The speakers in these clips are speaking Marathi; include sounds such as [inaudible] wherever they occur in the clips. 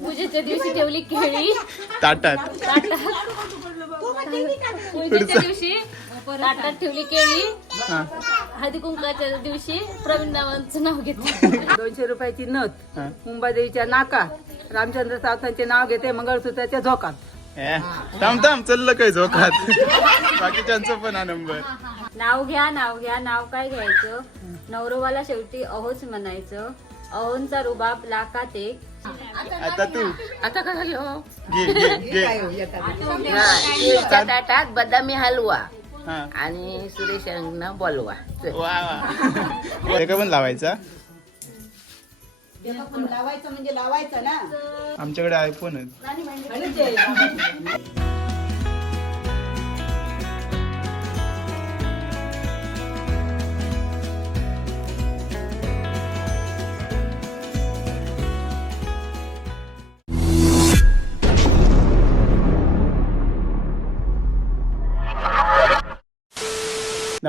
पूजेच्या दिवशी ठेवली केळी. ताटात. पूजेच्या दिवशी ताटात ठेवली केळी. हा. हळदी कुंकाच्या दिवशी प्रवीण नावांचं नाव घेतलं. दोनशे रुपयाची नथ हा. मुंबादेवीच्या नाका रामचंद्र सावतांचे नाव घेते मंगळसूत्राच्या झोकात ए, थांब थांब चाललं काय झोकात. बाकीच्यांचं पण हा नंबर. नाव घ्या नाव घ्या नाव काय घ्यायचं? नवरोबाला शेवटी अहोच म्हणायचं. अहोंचा रुबाब लाखात एक आता तू. आता कसं घेऊ घे घे घे. ताटात बदामी हलवा हा. आणि सुरेश रंगना बोलवा. वा वा. पण लावायचा. लावायचं म्हणजे लावायचं ना. आमच्याकडे आयफोन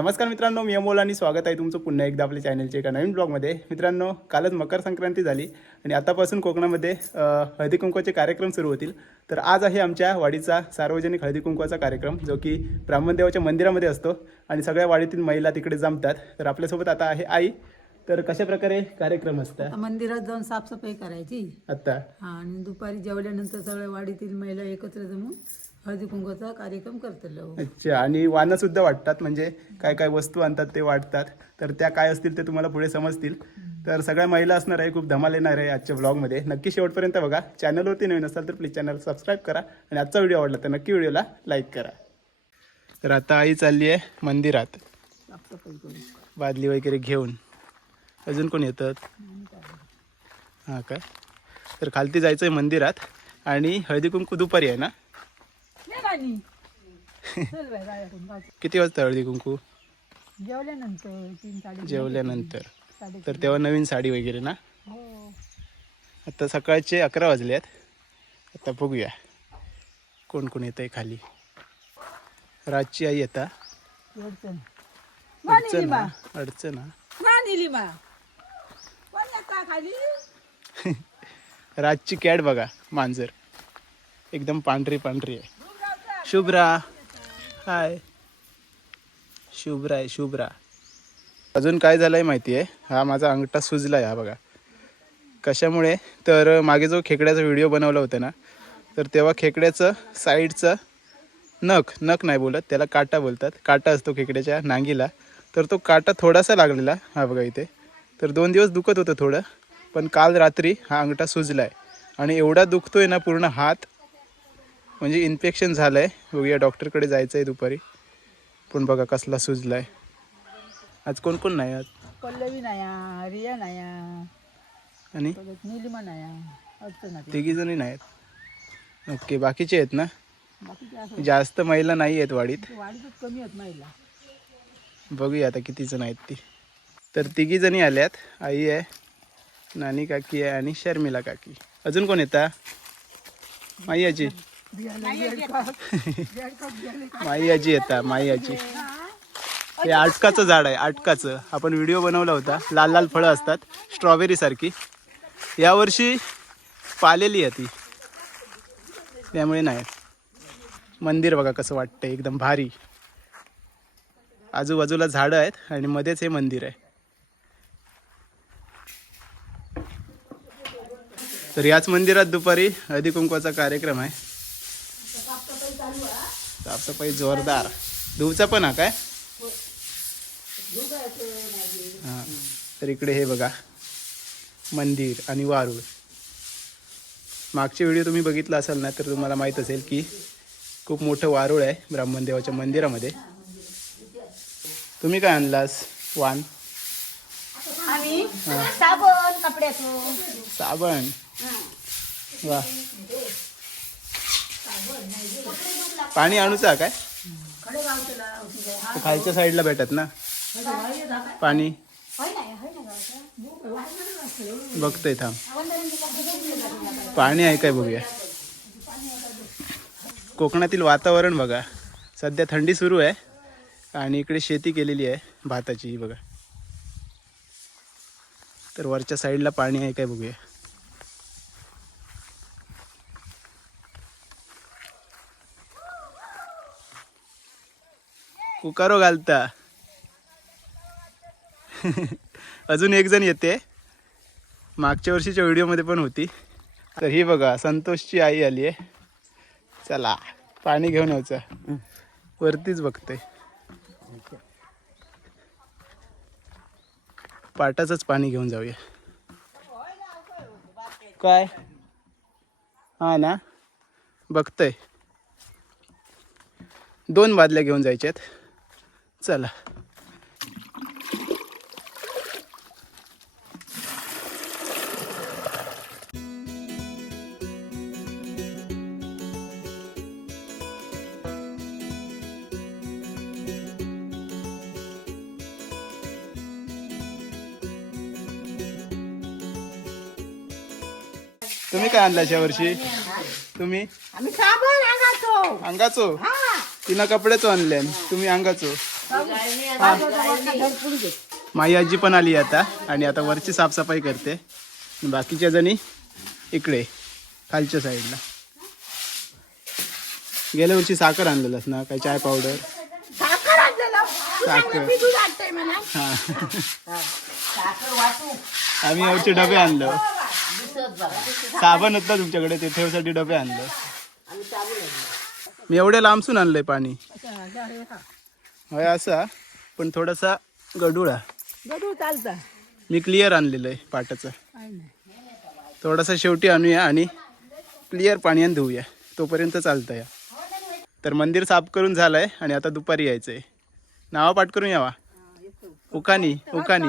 नमस्कार मित्रांनो मी अमोल आणि स्वागत आहे तुमचं पुन्हा एकदा आपल्या चॅनलच्या एका नवीन ब्लॉगमध्ये मित्रांनो कालच मकर संक्रांती झाली आणि आतापासून कोकणामध्ये हळदी कुंकवाचे कार्यक्रम सुरू होतील. तर आज आहे आमच्या वाडीचा सार्वजनिक हळदी कुंकवाचा कार्यक्रम जो की ब्राह्मणदेवाच्या मंदिरामध्ये असतो आणि सगळ्या वाडीतील महिला तिकडे जमतात. तर आपल्यासोबत आता आहे आई. तर कशा प्रकारे कार्यक्रम असतात? मंदिरात जाऊन साफसफाई करायची. आत्ता हा आणि दुपारी जेवल्यानंतर सगळ्या वाडीतील महिला एकत्र जमून हळदी कुंकवाचा कार्यक्रम करतलो. अच्छा आणि वानं सुद्धा वाटतात म्हणजे काय काय वस्तू आणतात ते वाटतात. तर त्या काय असतील ते तुम्हाला पुढे समजतील. तर सगळ्या महिला असणार आहे खूप धमाल येणार आहे आजच्या ब्लॉगमध्ये नक्की शेवटपर्यंत बघा. चॅनलवरती नवीन असाल तर प्लीज चॅनल सबस्क्राईब करा. आणि आजचा व्हिडिओ आवडला तर नक्की व्हिडिओला लाईक करा. तर आता आई चालली आहे मंदिरात. बादली वगैरे घेऊन. अजून कोण येतात? हां काय तर खालती जायचं आहे मंदिरात. आणि हळदी कुंकू दुपारी आहे ना? किती वाजता हळदी कुंकू? जेवल्यानंतर तीन साडे जेवल्यानंतर. साडे तर तेव्हा नवीन साडी वगैरे ना? हो. आता सकाळचे अकरा वाजले आहेत आता बघूया. कोण कोण येत आहे खाली? राजची आई येता अडचण. अडचण अडचण ना निलिमा कोण येता खाली? [laughs] राजची कॅट बघा मांजर. एकदम पांढरी पांढरी आहे. शुभ्रा. हाय. शुभ्रा आहे शुभ्रा. अजून काय झालं आहे माहिती आहे हा माझा अंगठा सुजला आहे हा बघा. कशामुळे? तर मागे जो खेकड्याचा व्हिडिओ बनवला होता ना तर तेव्हा खेकड्याचं साईडचं नख नख नाही बोलत त्याला काटा बोलतात. काटा असतो खेकड्याच्या नांगीला. तर तो काटा थोडासा लागलेला हा बघा इथे. तर दोन दिवस दुखत होतं थोडं पण काल रात्री हा अंगठा सुजला आहे आणि एवढा दुखतोय ना पूर्ण हात म्हणजे इन्फेक्शन झालं आहे बघूया डॉक्टरकडे जायचं आहे दुपारी. पण बघा कसला सुजला आहे आज कोण कोण नाही आज? पल्लवी नाया रिया नाया आणि? परत निलिमा नाया. तिघी जणी नाहीत. ओके बाकीचे आहेत ना? बाकीचे असं जास्त महिला नाही आहेत वाडीत. वाढीतच कमी आहेत महिला. बघूया आता किती जण आहेत ती. तर तिघी जणी आल्यात. आई आहे नानी काकी आहे आणि शर्मिला काकी. अजून कोण येता? माई आजी. माई आजी येता माई आजी. हे. आटकाचं झाड आहे आटकाचं. आपण व्हिडिओ बनवला होता लाल लाल फळं असतात स्ट्रॉबेरी सारखी. यावर्षी पालेली आहे ती. त्यामुळे नाही. मंदिर बघा कसं वाटतं एकदम भारी. आजूबाजूला झाडं आहेत आणि मध्येच हे मंदिर आहे. तर याच मंदिरात दुपारी हळदी कुंकवाचा कार्यक्रम आहे. साफसफाई जोरदार. धुवचा पण हा काय? हा तर इकडे हे बघा. मंदिर आणि वारूळ. मागचे व्हिडिओ तुम्ही बघितला असाल ना तर तुम्हाला माहीत असेल की खूप मोठं वारूळ आहे ब्राह्मणदेवाच्या मंदिरामध्ये. तुम्ही काय आणलास? वान साबण कपड्याचं साबण? वा. पाणी आणूचा काय? खालच्या साईडला भेटत ना? पाणी? बघतोय थांब. पाणी आहे काय बघूया? कोकणातील वातावरण बघा. सध्या थंडी सुरू आहे आणि इकडे शेती केलेली आहे भाताची बघा. तर वरच्या साईडला पाणी आहे काय बघूया? कुकारो घालता. अजून एक जण येते. मागच्या वर्षीच्या व्हिडिओमध्ये पण होती. तर ही बघा संतोषची आई आली आहे. चला पाणी घेऊन यायचं. वरतीच बघते पाटाचंच पाणी घेऊन जाऊया. काय? हा ना? बघतोय. दोन बादल्या घेऊन जायच्यात. चला. तुम्ही काय आणला या वर्षी तुम्ही? आम्ही साबण अंगाचो. अंगाचो? तिनं कपड्याचो आणले तुम्ही अंगाचो. माई आजी पण आली आता आणि आता वरची साफसफाई करते. बाकीच्या जणी इकडे खालच्या साईडला. गेल्या वर्षी साखर आणलेलंस ना काय चाय पावडर साखर हा. आम्ही यावर्षी डबे आणलं. दिसत बघा. साबण होता तुमच्याकडे ते ठेवसाठी डबे आणलं. मी एवढ्या लांबसून आणलंय पाणी. होय असा पण थोडासा गडूळा गडू चालता. मी क्लिअर आणलेलं आहे पाटाचं. थोडासा शेवटी आणूया आणि क्लिअर पाण्याने धुवूया तोपर्यंत चालतं या. तर मंदिर साफ करून झालंय आणि आता दुपारी यायचंय. नावा पाठ करून यावा. उकानी उकानी.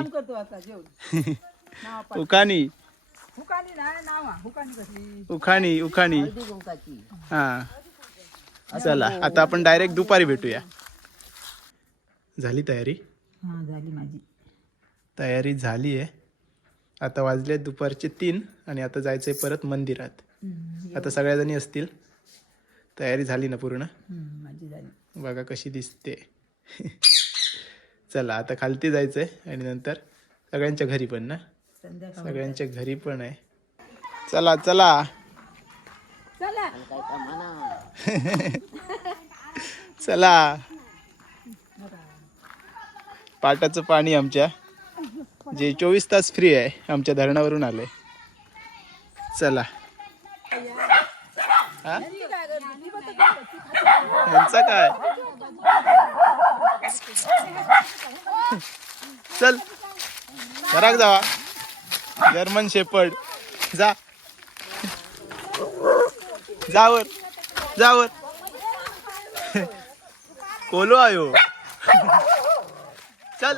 [laughs] उकानी. उखाणी उखाणी हा. चला आता आपण डायरेक्ट दुपारी भेटूया. झाली तयारी? हा झाली माझी. तयारी झाली आहे. आता वाजले दुपारचे तीन आणि आता जायचं आहे परत मंदिरात. आता सगळ्याजणी असतील. तयारी झाली ना पूर्ण? माझी झाली. बघा कशी दिसते. चला आता खालती जायचं आहे आणि नंतर सगळ्यांच्या घरी पण ना? सगळ्यांच्या घरी पण आहे. चला चला. चला. [laughs] चला. पाटाचं पाणी आमच्या. जे चोवीस तास फ्री आहे आमच्या धरणावरून आलंय. चला. हा? यांचा काय? चल. घराक जावा. German shepherd. जा. जावर. जावर. [laughs] कोलो आयो चल.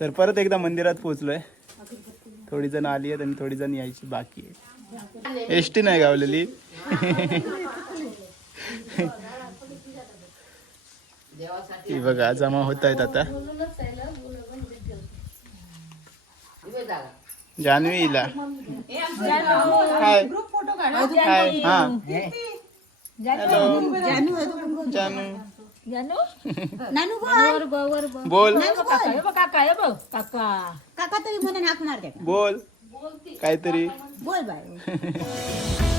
तर परत एकदा मंदिरात पोहोचलोय. थोडी जण आली आहेत आणि थोडी जण यायची बाकी आहे. एस टी नाही गावलेली. ही बघा जमा होत आहेत आता. जान्हवीला. हाय हाय हा. हॅलो जानू बोल. [laughs] काका बघ काका बघ काका. काका तरी म्हणून हाक मारते बोल. काहीतरी. बोल बाय [laughs]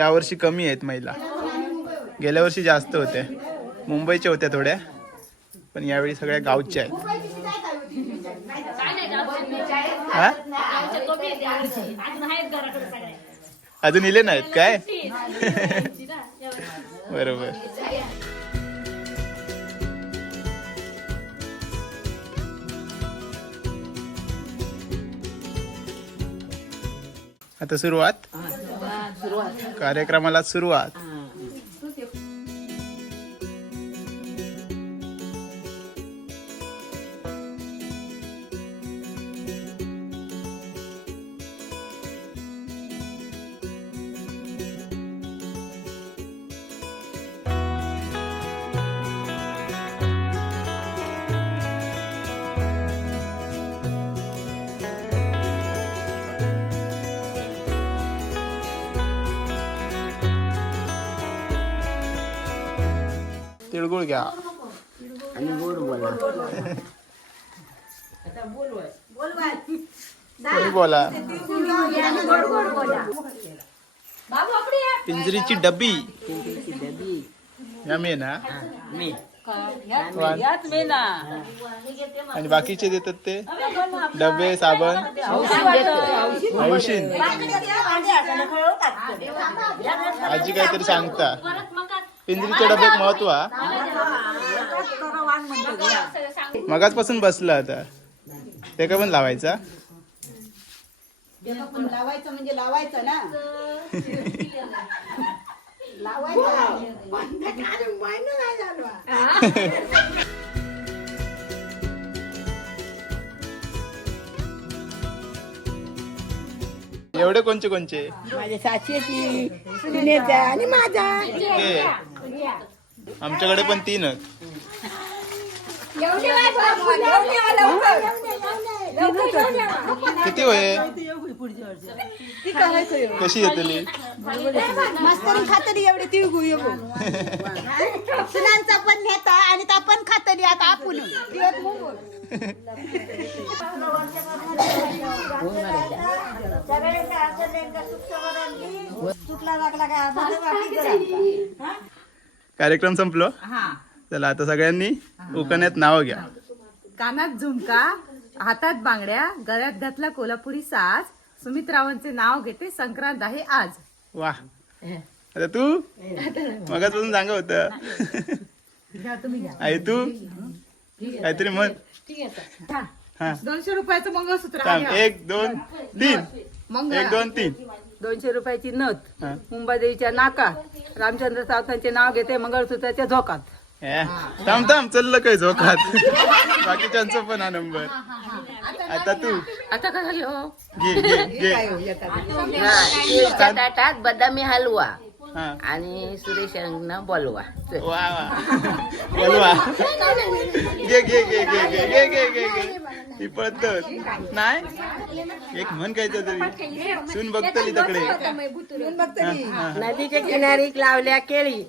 यावर्षी कमी आहेत महिला. गेल्या वर्षी जास्त होत्या. मुंबईच्या होत्या थोड्या. पण यावेळी सगळ्या गावच्या आहेत. हा? अजून इले नाहीत काय? [laughs] बरोबर. आता सुरुवात. कार्यक्रमाला सुरुवात. तिळगुळ घ्या. आणि गोड बोला. तुम्ही बोला पिंजरीची डबी यम्मी ना मी. आणि बाकीचे देतात ते? डबे साबण? आजी काहीतरी सांगता. पिंजरीच्या डब्यात महत्त्व हा. मगाचपासून बसला आता ते का पण लावायचा लावायचं म्हणजे लावायचं ना एवढे कोणचे कोणचे माझ्या सुनेचा आणि माझा. आमच्याकडे पण तीनच किती होय? कशी येतली मस्तरी खातरी एवढे तिळगुळ येऊ. सुनांचा पण नेता आणि पण खातरी आता आपण. सुटला लागला का. कार्यक्रम संपलो. चला आता सगळ्यांनी उकण्यात नाव घ्या. कानात झुमका हातात बांगड्या गळ्यात घातला कोल्हापुरी साज. सुमित्रावांचे नाव घेते संक्रांत आहे आज. वा आता तू? मगाचपासून सांगा होत. आई तू? काहीतरी हा. दोनशे रुपयाचं मंगळसूत्र आहे. एक दोन तीन. मंगळा. एक दोन तीन. दोनशे रुपयाची नथ हा. मुंबईदेवीच्या नाकात रामचंद्र सावतांचे नाव घेते मंगळसूत्राच्या झोकात हे, थांब थांब चललं काय झोकात बाकीच्यांचं पण हा नंबर आता तू आता काय झालं हो? घे घे घे केळीच्या ताटात बदामी हलवा हा आणि सुरेश यांना बोलवा. वा वा. [laughs] बोलवा. घे घे घे घे घे घे घे घे घे. ही पद्धत नाही. एक म्हण काय तरी. सुन बघतली तकडे. नदीच्या किनारी लावल्या केळी.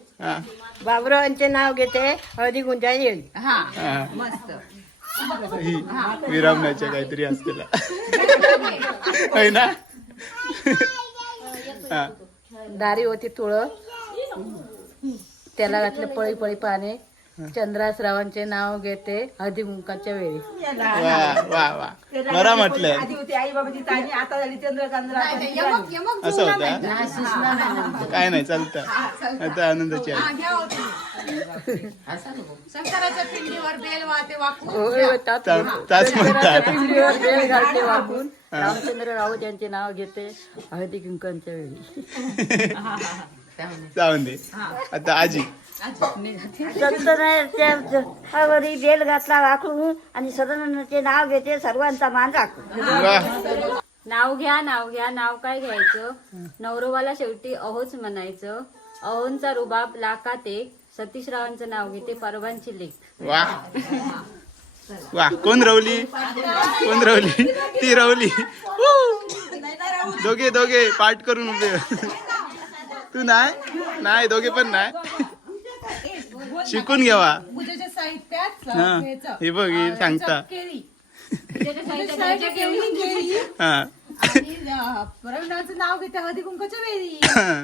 बाबरावांचे नाव घेते हळदी गुंजा हा हा. मस्त. ही विरामण्याच्या काहीतरी असतेला [laughs] है ना? हा. दारी होती तुळं. त्याला घातले पळी पळी पाने. चंद्रासरावांचे नाव घेते हळदी कुंकाच्या वेळी. वा वा वा. बरा आधी होती आई बाबाची ताजी आता झाली असं होता? काय नाही चालतं. आता आनंदाची आहे शंकराच्या पिंडीवर बेल वाहते वाकून. होय होतात चा- ताच म्हणतात. पिंडीवर बेल घालते वाकून. रामचंद्र राऊत यांचे नाव घेते हळदी कुंकांच्या वेळी जाऊन दे. आता आजी. बेल घातला वाकून आणि सदानंदाचे नाव घेते सर्वांचा मान राखून वा नाव घ्या नाव घ्या नाव काय घ्यायचं नवरोबाला शेवटी अहोच म्हणायचं अहोंचा रुबाब लाखात एक सतीशरावांचं नाव घेते परवांची लेख वा वा कोण रवली कोण रवली ती रवली! दोघे दोघे पाठ करून उभे तू नाही नाही दोघे पण नाही शिकून घ्यावा. पूजेच्या साहित्यात हा. ह्याचं, हे बघ हे अं, सांगता. केळी पूजेच्या साहित्यात केळी केळी हा. आणि अं, रविंद्राचं नाव घेते हळदी कुंकाच्या वेळी.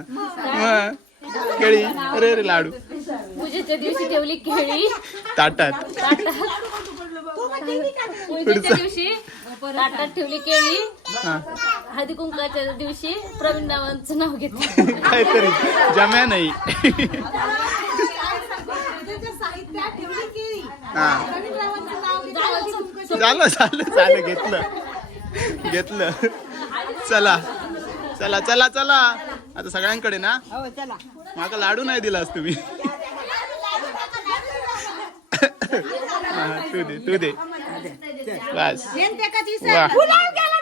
मग केळी. अरे अरे लाडू. पूजेच्या दिवशी ठेवली केळी. ताटात. पूजेच्या दिवशी ताटात ठेवली केळी. हा. हळदी कुंकाच्या दिवशी प्रवीण रावांचं नाव घेते. काहीतरी. जम्या नाही पूजेच्या साहित्यात ठेवली केळी हा झालं झालं झालं घेतलं. घेतलं. चला. चला चला चला. आता सगळ्यांकडे ना? माका लाडू नाही दिलास तुम्ही. हा, तू दे तू दे. बस. वा.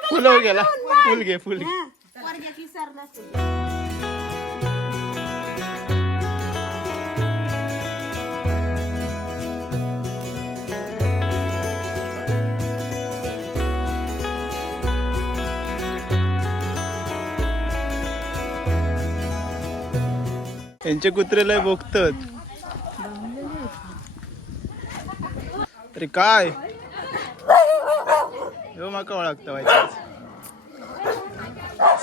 फुलव गेला फुल घे फुल घे. यांचे कुत्रे लय बोगतात. अरे काय? हो माका ओळखता व्हायचं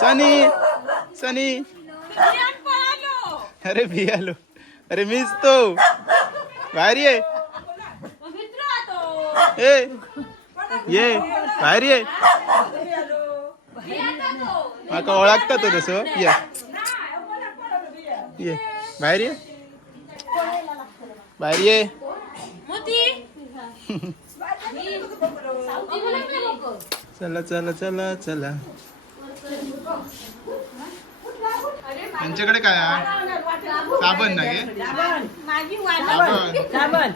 सनी सनी. अरे भियालो. अरे मीच तो. बाहेर ये ए ये बाहेर ये माका ओळखता तो तसं. ये. ये. बाहेर ये. बाहेर ये. चला चला चला चला. यांच्याकडे काय आहे? साबण ना गे साबण.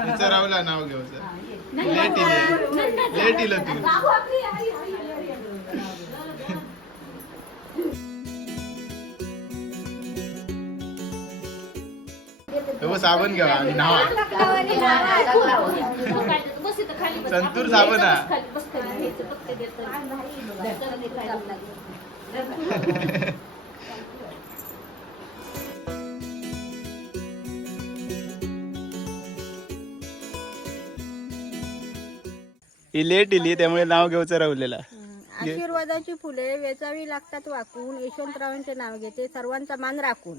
हिचं राहुला नाव घेऊ लेट इले लेट इलं तू हो साबण घ्या आणि नावा संतूर साबण हा. लेट इली त्यामुळे नाव घेऊचं राहुलेला. आशीर्वादाची फुले वेचावी लागतात वाकून. यशवंतरावांचे नाव घेते सर्वांचा मान राखून.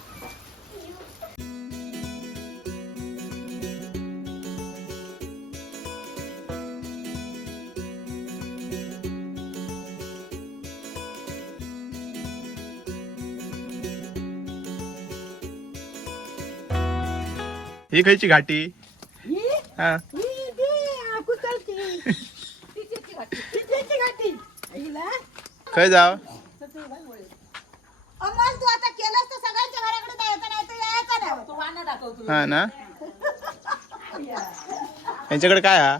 ही खायची घाटी. हा? खय जाव. अमोल तू आता केलंस तर सगळ्यांच्या घराकडे जायचं नाही तर यायचं नाही. तू वाना दाखवतो हा ना? यांच्याकडे काय हा?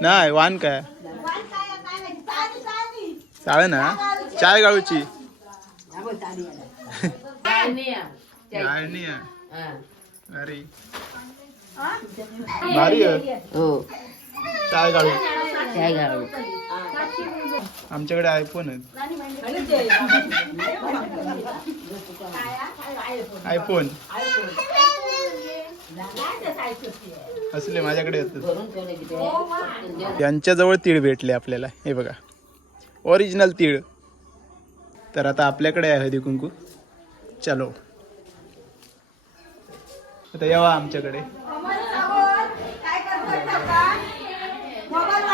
नाही वान काय? वाण काय आहे, काय नाही. चाळणी, चाळणी. चाळ ना? चाय गाळूची गाळणी आहे. भारी भारी आहे. हो. चाय गाळू काय घालू? आमच्याकडे आयफोन आहे आयफोन असले माझ्याकडे यांच्याजवळ तीळ भेटले आपल्याला. हे बघा. ओरिजिनल तीळ. तर आता आपल्याकडे आहे हळदी कुंकू. चलो. आता यावा आमच्याकडे काय करतोय काका? मोबाईल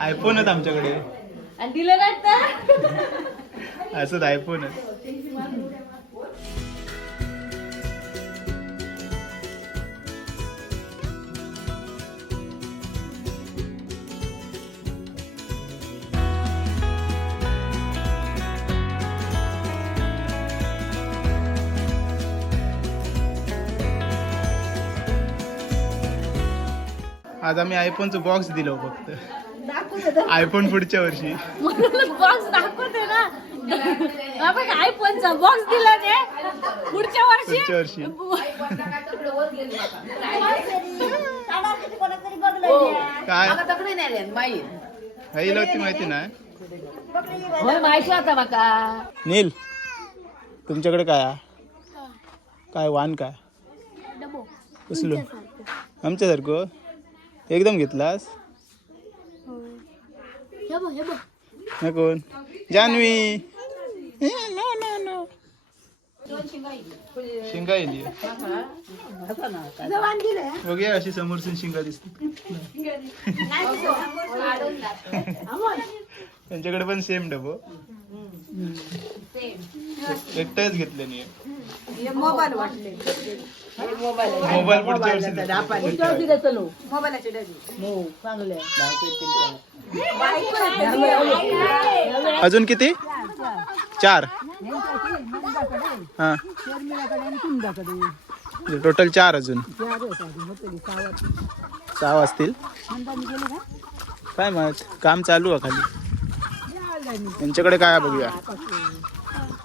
आयफोन आहेत आमच्याकडे. आणि दिलं नाही तर? असंच आयफोन आहे आज आम्ही आयफोनचं बॉक्स दिलो फक्त. आयफोन पुढच्या वर्षी. बॉक्स दाखवते ना. आयफोनचा बॉक्स दिला ते. पुढच्या वर्षी. पुढच्या वर्षी. काय? होती माहिती होय माहिती आता माका नील तुमच्याकडे काय आहे? काय वान काय? कसलो आमच्यासारखं? एकदम घेतलास? हा कोण जान्हवी no, no, no. शिंगा येली बघूया अशी समोरसून शिंगा दिसते. त्यांच्याकडे पण सेम डबो एकटाच घेतले नाही. मोबाईल वाटले. मोबाईल. पुढच्या वर्षी देतो. मोबाईलची डबी. अजून किती? चार. हा. टोटल चार अजून. सहा वाजतील. काय मग? काम चालू आहे खाली. त्यांच्याकडे काय आहे बघूया.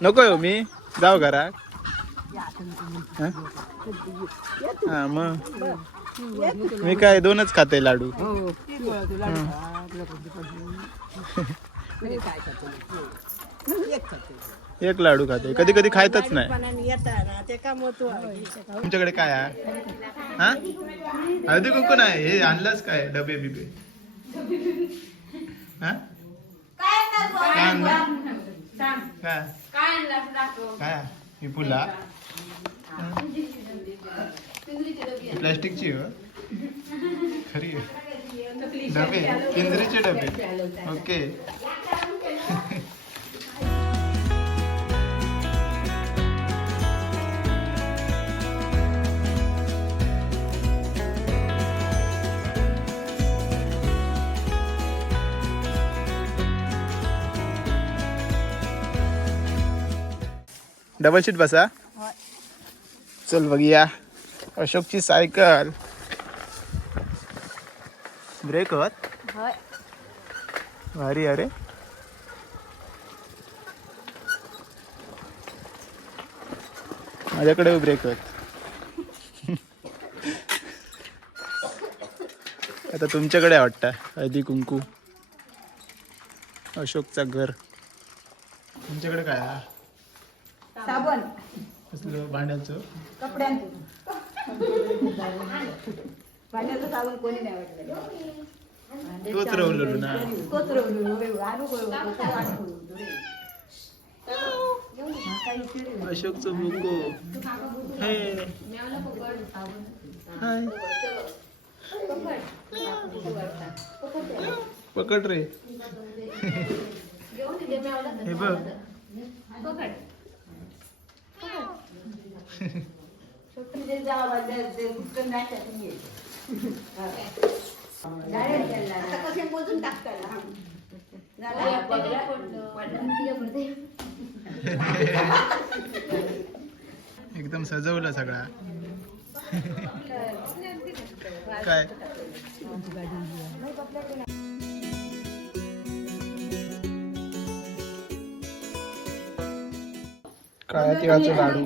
नको हो मी. जाऊ घरात. हा? हा मग? मी काय दोनच खाते लाडू. एक लाडू खाते. कधी कधी खायतच नाही. तुमच्याकडे काय आहे? हा? हळदी कुंकू नाही हे आणलंच काय डबे बिबे? हा? काय काय काय? विपुला प्लास्टिकची खरी डबे केंद्रीचे डबे. ओके. डबल शीट बसा. चल बघूया. अशोकची सायकल. ब्रेक होत भारी अरे माझ्याकडे ब्रेक होत आता तुमच्याकडे वाटतं हळदी कुंकू. अशोकचा घर. तुमच्याकडे काय? साबण. कसलं भांड्याचं? कपड्यांचं. पाण्याचं साबण कोणी नाही वाटलं. ना. अशोकचं बुको हे. हाय. पकड रे. हे बघ. मोजून [laughs] एकदम सजवलं सगळा. [laughs] काय? काळ्या तिळाचं लाडू?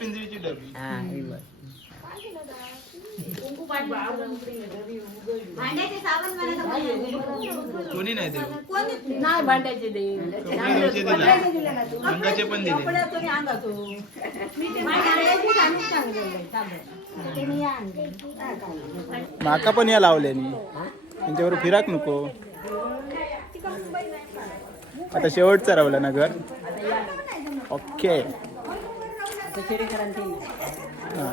पिंजरीची डबी. भांड्याचे साबण मला कोणी नाही देऊ. कोणी नाही. भांड्याचे दे. कपडे धुवायचे दिला अंगाचे पण दिले. आणला. तो माका पण या लावल्यानी. त्यांच्यावर फिराक नको. आता शेवटचा रावला ना घर? ओके. हा.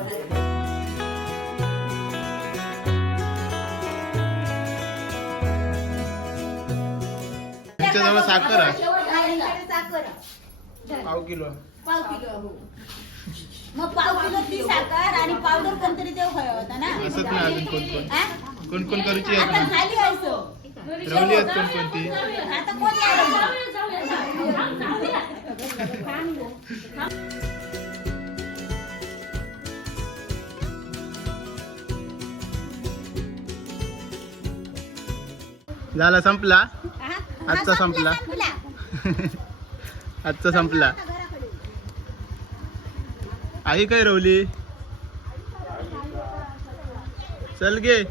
तुमच्याजवळ साखर आहे? साखर पाव किलो. पाव किलो हो. मग पाव किलो ती साखर आणि पावडर कोणतरी देव हवा होता ना? असंच ना अजून कोण कोण? कोण कोण करूची रवली आहेत कोण कोणती झाला संपला? आजचा संपला. संपला. [laughs] आजचा संपला. आई काय रवली? चल गे.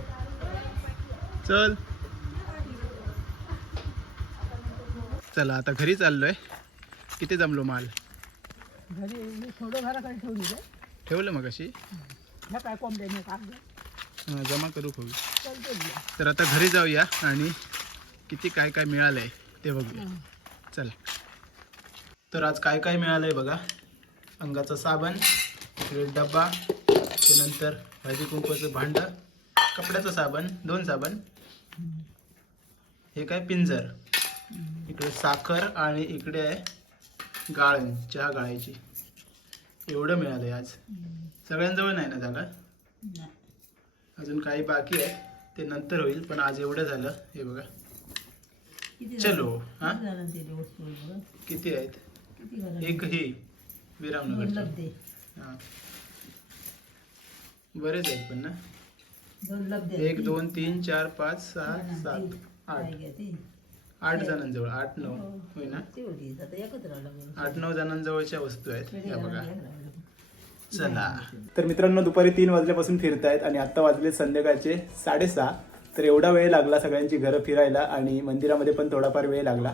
चल. चला आता घरी चाललोय. किती जमलो माल? घरी थोडं घराकडे ठेवली मग अशी काय कोंबड्याने जमा करू खाऊ तर आता घरी जाऊया आणि किती काय काय मिळालंय ते बघूया. चला. तर आज काय काय मिळालंय बघा? अंगाचा साबण डब्बा त्यानंतर हळदी कुंकवाचं भांडं कपड्याचं साबण दोन साबण. हे काय पिंजर. इकडे साखर आणि इकडे आहे गाळण चहा गाळायची. एवढं मिळालंय आज. सगळ्यांजवळ नाही ना झालं? अजून काही बाकी आहे. ते नंतर होईल पण आज एवढं झालं. हे बघा. चलो हा? किती आहेत? एक हे विरामनगर हा. बरेच आहेत पण ना? एक दोन तीन चार पाच सहा सात आठ. आठ जणांजवळ आठ नऊ. होय ना? आठ नऊ जणांजवळच्या वस्तू आहेत. या बघा. चला. तर मित्रांनो दुपारी तीन वाजल्यापासून फिरतायत आणि आता वाजले संध्याकाळचे साडेसहा. तर एवढा वेळ लागला सगळ्यांची घरं फिरायला आणि मंदिरामध्ये पण थोडाफार वेळ लागला.